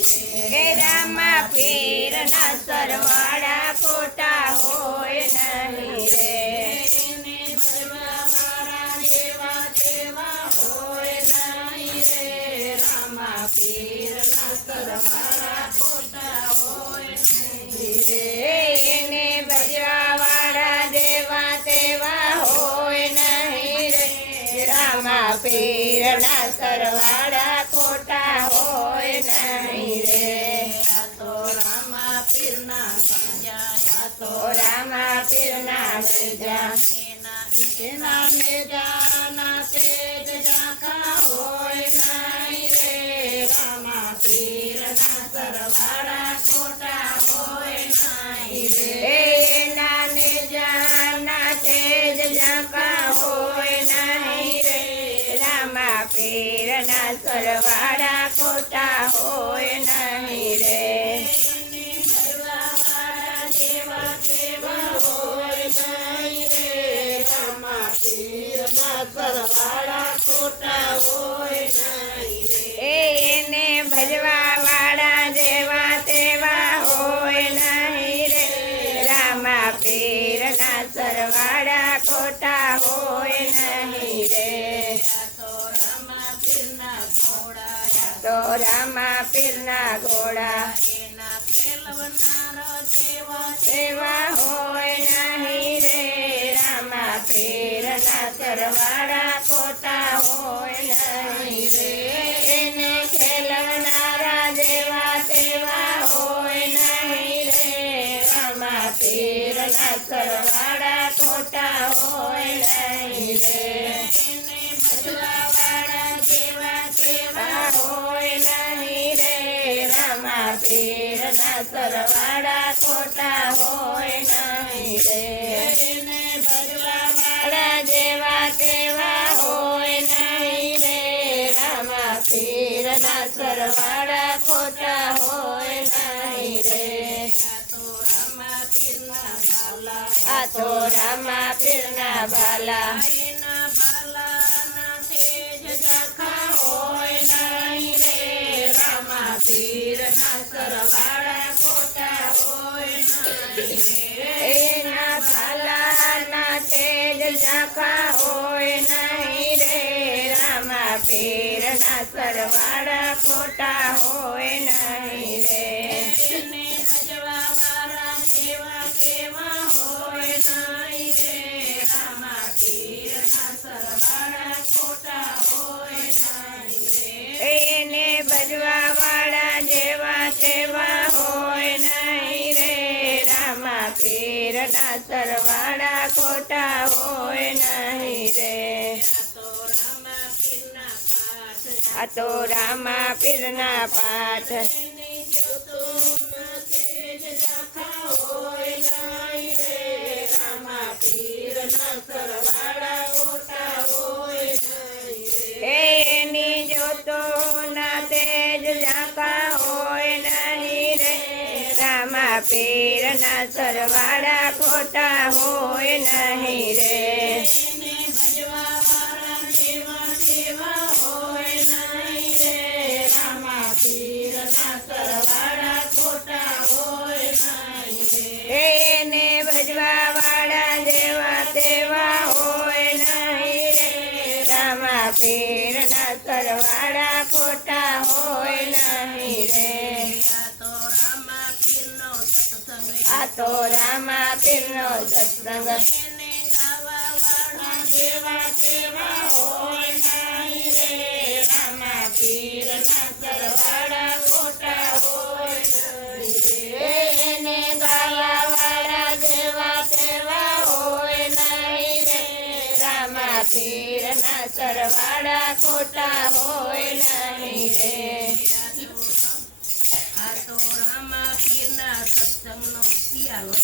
રે રામા પીરના સરવાળા ખોટા હોય નહીં રે. એને ભજવા વાળા જેવા તેવા હોય નહીં રે. રામા પીરના સરવાળા ખોટા હોય નહીં રે. તો રામા પીરના ગંજા તો રામા પીરના ગંજા એના મેજાના તેજ ઝાંખા હોય નહીં રે. રામા પીરના સરવાળા ખોટા હોય નહીં રે. એના નિજાના તેજ ઝાંખા હોય નહીં રે. રામા પીરના સરવાળા ખોટા હોય નહીં રે. સરવાળા ખોટા હોય નહીં રે. એને ભજવા વાળા જેવા તેવા હોય નહીં રે. રામા પીરના સરવાળા ખોટા હોય નહીં રે. તો રામા પીરના ઘોડા તો રામા પીરના ઘોડા એના ખેલવનારો જેવા તેવા હોય નહીં રે. રામા પીરના સરવાળા ખોટા હોય નહીં રે. એને ખેલવનારા જેવા તેવા હોય નહીં રે. રામા પીરના સરવાળા ખોટા હોય નહીં રે. એને ભજવા વાળા જેવા તેવા હોય નહીં રે. રામા પીરના સરવાળા ખોટા હોય નહીં રે. એને ભજવા વાળા જેવા તેવા હોય નહીં રે. રામા પીરના સરવાળા ખોટા હોય નહીં રે. તો રામા પીરના ભાલા આ તો રામા પીરના ભાલા એના ભાલાના તેજ ઝાંખા હોય નહીં રે. રામા પીરના સરવાળા ખોટા હોય નહીં રે. એના ભાલાના તેજ ઝાંખા હોય નહીં રે. રામા પીરના સરવાળા ખોટા હોય નહીં રે. એને ભજવા વાળા જેવા તેવા હોય નહીં રે. રામા પીરના સરવાળા ખોટા હોય નહીં રે. એને ભજવા વાળા જેવા તેવા હોય નહીં રે. રામા પીરના સરવાળા ખોટા હોય નહીં રે. આ તો રામા પીરના આ તો રામા પીરના પાઠ પાઠ એની જ્યોતોના તેજ ઝાંખા હોય નહીં રે. રામા પીરના સરવાળા ખોટા હોય નહીં રે. એની જ્યોતોના તેજ ઝાંખા હોય નહીં રે. રામા પીરના સરવાળા ખોટા હોય નહીં રે. એને ભજવા વાળા જેવા તેવા હોય નહીં રે. રામા પીરના સરવાળા ખોટા હોય નહીં રે. એને ભજવા વાળા જેવા તેવા હોય નહીં રે. રામા પીરના સરવાળા ખોટા હોય નહીં રે. આ તો રામા પીરનો આ તો રામા પીરનો સત્સંગ સત્સંગ એને ગાવા વાળા જેવા તેવા હોય નહીં રે. રામા પીરના સરવાળા ખોટા હોય નહીં રે. એને ગાવા વાળા જેવા તેવા હોય નહીં રે. રામા પીરના સરવાળા ખોટા હોય નહીં રે. આ તો રામા પીરના સત્સંગનો પિયાલો